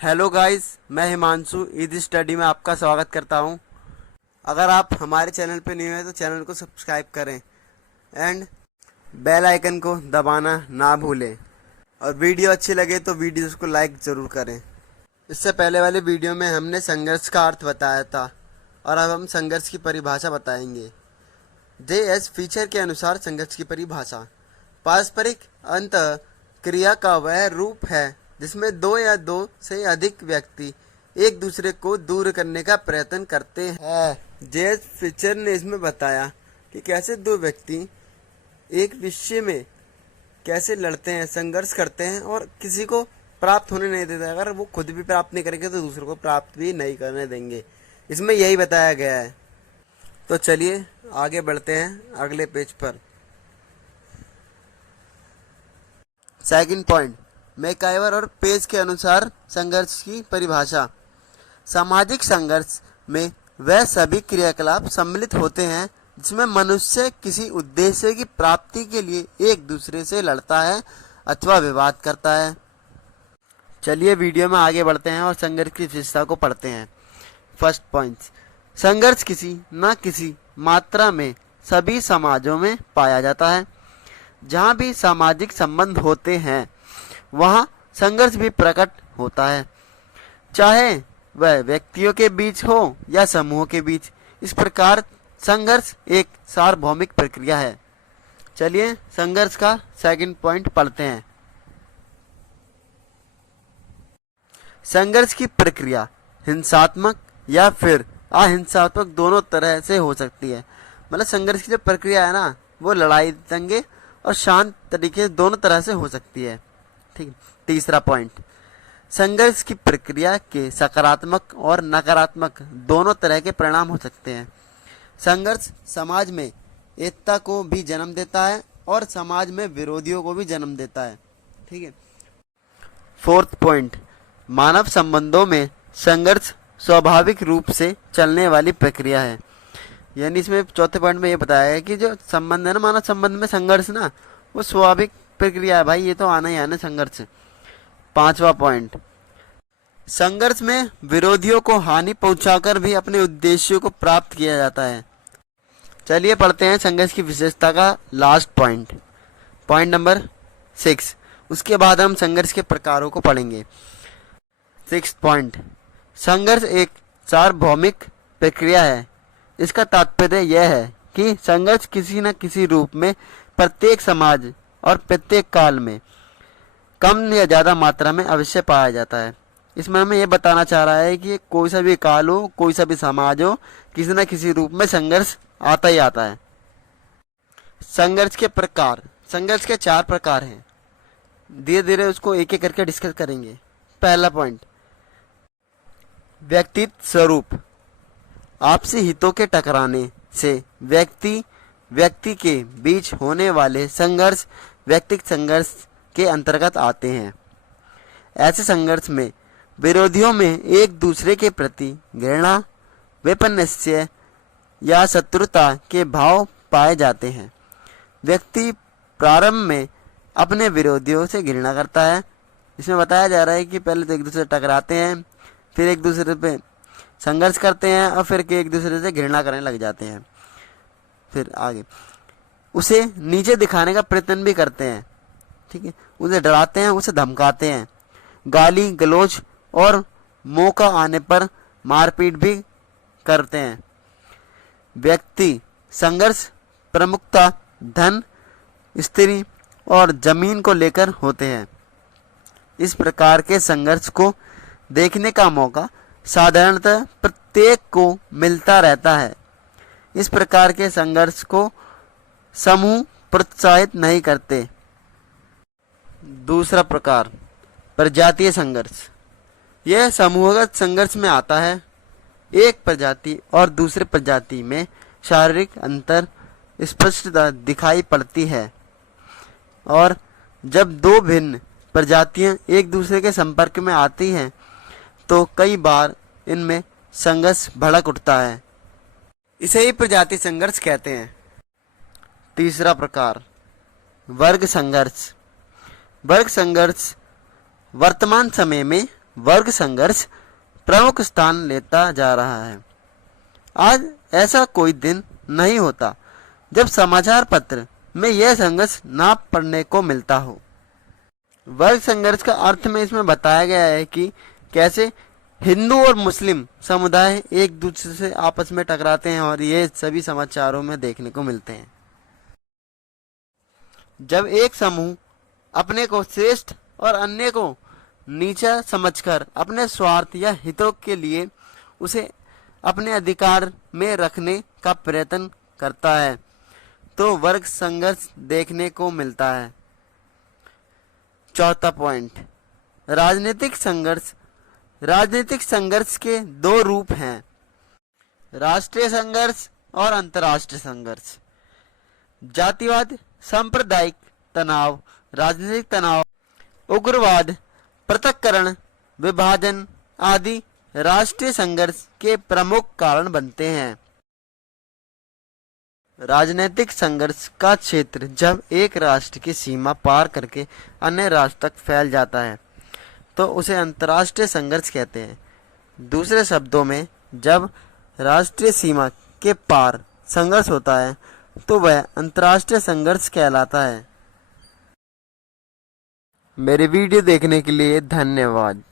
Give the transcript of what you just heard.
Hello guys, मैं Himanshu easy study में आपका स्वागत करता हूं। अगर आप हमारे चैनल पे न्यू हैं तो चैनल को सब्सक्राइब करें एंड बेल आइकन को दबाना ना भूलें। और वीडियो अच्छी लगे तो वीडियो को लाइक ज़रूर करें। इससे पहले वाले वीडियो में हमने संघर्ष का अर्थ बताया था और अब हम संघर्ष की परिभाषा बताएंगे। जे.एस. फीचर के अनुसार संघर्ष की परिभाषा पारस्परिक अंतः क्रिया का वह रूप है जिसमें दो या दो से अधिक व्यक्ति एक दूसरे को दूर करने का प्रयत्न करते हैं। जे.एस. फीचर ने इसमें बताया कि कैसे दो व्यक्ति एक विषय में कैसे लड़ते हैं, संघर्ष करते हैं और किसी को प्राप्त होने नहीं देते। अगर वो खुद भी प्राप्त नहीं करेंगे तो दूसरों को प्राप्त भी नहीं करने देंगे। इसमें यही बताया गया है। तो चलिए आगे बढ़ते हैं अगले पेज पर। सेकंड पॉइंट, मैकाइवर और पेज के अनुसार संघर्ष की परिभाषा। सामाजिक संघर्ष में वह सभी क्रियाकलाप सम्मिलित होते हैं जिसमें मनुष्य किसी उद्देश्य की प्राप्ति के लिए एक दूसरे से लड़ता है अथवा विवाद करता है। चलिए वीडियो में आगे बढ़ते हैं और संघर्ष की विशेषता को पढ़ते हैं। फर्स्ट पॉइंट, संघर्ष किसी न किसी मात्रा में सभी समाजों में पाया जाता है। जहाँ भी सामाजिक संबंध होते हैं वहाँ संघर्ष भी प्रकट होता है, चाहे वह व्यक्तियों के बीच हो या समूहों के बीच। इस प्रकार संघर्ष एक सार्वभौमिक प्रक्रिया है। चलिए संघर्ष का सेकंड पॉइंट पढ़ते हैं। संघर्ष की प्रक्रिया हिंसात्मक या फिर अहिंसात्मक दोनों तरह से हो सकती है। मतलब संघर्ष की जो प्रक्रिया है ना, वो लड़ाई दंगे और शांत तरीके दोनों तरह से हो सकती है। ठीक है। तीसरा पॉइंट, संघर्ष की प्रक्रिया के सकारात्मक और नकारात्मक दोनों तरह के परिणाम हो सकते हैं। संघर्ष समाज में एकता को भी जन्म देता है और समाज में विरोधियों को भी जन्म देता है। ठीक है। फोर्थ पॉइंट, मानव संबंधों में संघर्ष स्वाभाविक रूप से चलने वाली प्रक्रिया है। यानी इसमें चौथे पॉइंट में ये बताया है कि जो संबंध है ना, मानव संबंध में संघर्ष ना, वो स्वाभाविक प्रक्रिया है भाई, ये तो आना ही आना संघर्ष। पांचवा पॉइंट, संघर्ष में विरोधियों को हानि पहुंचाकर भी अपने उद्देश्यों को प्राप्त किया जाता है। चलिए पढ़ते हैं संघर्ष की विशेषता का लास्ट पॉइंट, पॉइंट नंबर 6। उसके बाद हम संघर्ष के प्रकारों को पढ़ेंगे। सिक्स्थ पॉइंट, संघर्ष एक सार्वभौमिक प्रक्रिया है। इसका तात्पर्य यह है कि संघर्ष किसी न किसी रूप में प्रत्येक समाज और प्रत्येक काल में कम या ज़्यादा मात्रा में अवश्य पाया जाता है। इसमें हमें यह बताना चाह रहा है कि कोई सा भी काल हो, कोई सा भी समाज हो, किसी न किसी रूप में संघर्ष आता ही आता है। संघर्ष के प्रकार, संघर्ष के 4 प्रकार हैं। धीरे धीरे उसको एक एक करके डिस्कस करेंगे। पहला पॉइंट, व्यक्तित्व स्वरूप। आपसी हितों के टकराने से व्यक्ति के बीच होने वाले संघर्ष व्यक्तिगत संघर्ष के अंतर्गत आते हैं। ऐसे संघर्ष में विरोधियों में एक दूसरे के प्रति घृणा, वैपन्नस्य या शत्रुता के भाव पाए जाते हैं। व्यक्ति प्रारंभ में अपने विरोधियों से घृणा करता है। इसमें बताया जा रहा है कि पहले तो एक दूसरे से टकराते हैं, फिर एक दूसरे पे संघर्ष करते हैं और फिर एक दूसरे से घृणा करने लग जाते हैं। फिर आगे उसे नीचे दिखाने का प्रयत्न भी करते हैं। ठीक है। उसे डराते हैं, उसे धमकाते हैं, गाली गलौज और मौका आने पर मारपीट भी करते हैं। व्यक्ति संघर्ष प्रमुखता धन, स्त्री और जमीन को लेकर होते हैं। इस प्रकार के संघर्ष को देखने का मौका साधारणतः प्रत्येक को मिलता रहता है। इस प्रकार के संघर्ष को समूह प्रोत्साहित नहीं करते। दूसरा प्रकार, प्रजातीय संघर्ष। यह समूहगत संघर्ष में आता है। एक प्रजाति और दूसरे प्रजाति में शारीरिक अंतर स्पष्टता दिखाई पड़ती है और जब दो भिन्न प्रजातियां एक दूसरे के संपर्क में आती हैं तो कई बार इनमें संघर्ष भड़क उठता है। इसे ही प्रजाति संघर्ष कहते हैं। तीसरा प्रकार, वर्ग संघर्ष। वर्ग संघर्ष वर्तमान समय में वर्ग संघर्ष प्रमुख स्थान लेता जा रहा है। आज ऐसा कोई दिन नहीं होता जब समाचार पत्र में यह संघर्ष ना पढ़ने को मिलता हो। वर्ग संघर्ष का अर्थ में इसमें बताया गया है कि कैसे हिंदू और मुस्लिम समुदाय एक दूसरे से आपस में टकराते हैं और ये सभी समाचारों में देखने को मिलते हैं। जब एक समूह अपने को श्रेष्ठ और अन्य को नीचा समझकर अपने स्वार्थ या हितों के लिए उसे अपने अधिकार में रखने का प्रयत्न करता है तो वर्ग संघर्ष देखने को मिलता है। चौथा पॉइंट, राजनीतिक संघर्ष। राजनीतिक संघर्ष के दो रूप हैं, राष्ट्रीय संघर्ष और अंतर्राष्ट्रीय संघर्ष। जातिवाद, सांप्रदायिक तनाव, राजनीतिक तनाव, उग्रवाद, पृथक्करण, विभाजन आदि राष्ट्रीय संघर्ष के प्रमुख कारण बनते हैं। राजनीतिक संघर्ष का क्षेत्र जब एक राष्ट्र की सीमा पार करके अन्य राष्ट्र तक फैल जाता है तो उसे अंतर्राष्ट्रीय संघर्ष कहते हैं। दूसरे शब्दों में, जब राष्ट्रीय सीमा के पार संघर्ष होता है तो वह अंतर्राष्ट्रीय संघर्ष कहलाता है। मेरे वीडियो देखने के लिए धन्यवाद।